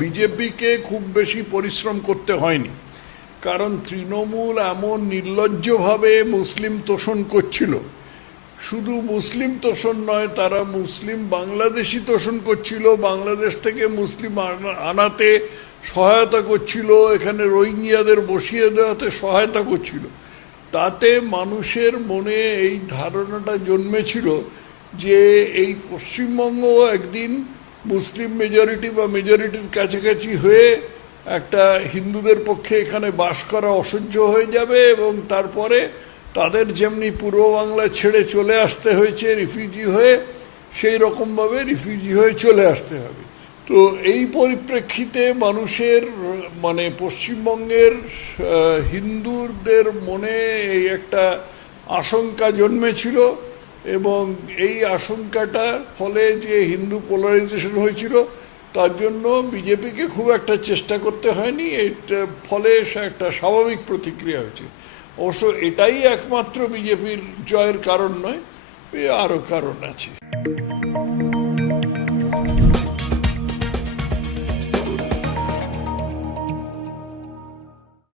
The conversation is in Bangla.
বিজেপিকে খুব বেশি পরিশ্রম করতে হয়নি, কারণ তৃণমূল এমন নির্লজ্জভাবে মুসলিম তোষণ করছিল। শুধু মুসলিম তোষণ নয়, তারা মুসলিম বাংলাদেশি তোষণ করছিল, বাংলাদেশ থেকে মুসলিম আনাতে সহায়তা করছিল, এখানে রোহিঙ্গিয়াদের বসিয়ে দেওয়াতে সহায়তা করছিল। তাতে মানুষের মনে এই ধারণাটা জন্মেছিল যে এই পশ্চিমবঙ্গ একদিন মুসলিম মেজরিটি বা মেজরিটির কাছাকাছি হয়ে একটা হিন্দুদের পক্ষে এখানে বাস করা অসহ্য হয়ে যাবে, এবং তারপরে তাদের যেমনি পূর্ব বাংলা ছেড়ে চলে আসতে হয়েছে রিফিউজি হয়ে, সেই রকমভাবে রিফিউজি হয়ে চলে আসতে হবে। তো এই পরিপ্রেক্ষিতে মানুষের পশ্চিমবঙ্গের হিন্দুদের মনে এই একটা আশঙ্কা জন্মেছিল, এবং এই আশঙ্কাটার ফলে যে হিন্দু পোলারাইজেশন হয়েছিল, তার জন্য বিজেপিকে খুব একটা চেষ্টা করতে হয়নি, এটা ফলে একটা স্বাভাবিক প্রতিক্রিয়া হয়েছে। অবশ্য এটাই একমাত্র বিজেপির জয়ের কারণ নয়, আরও কারণ আছে।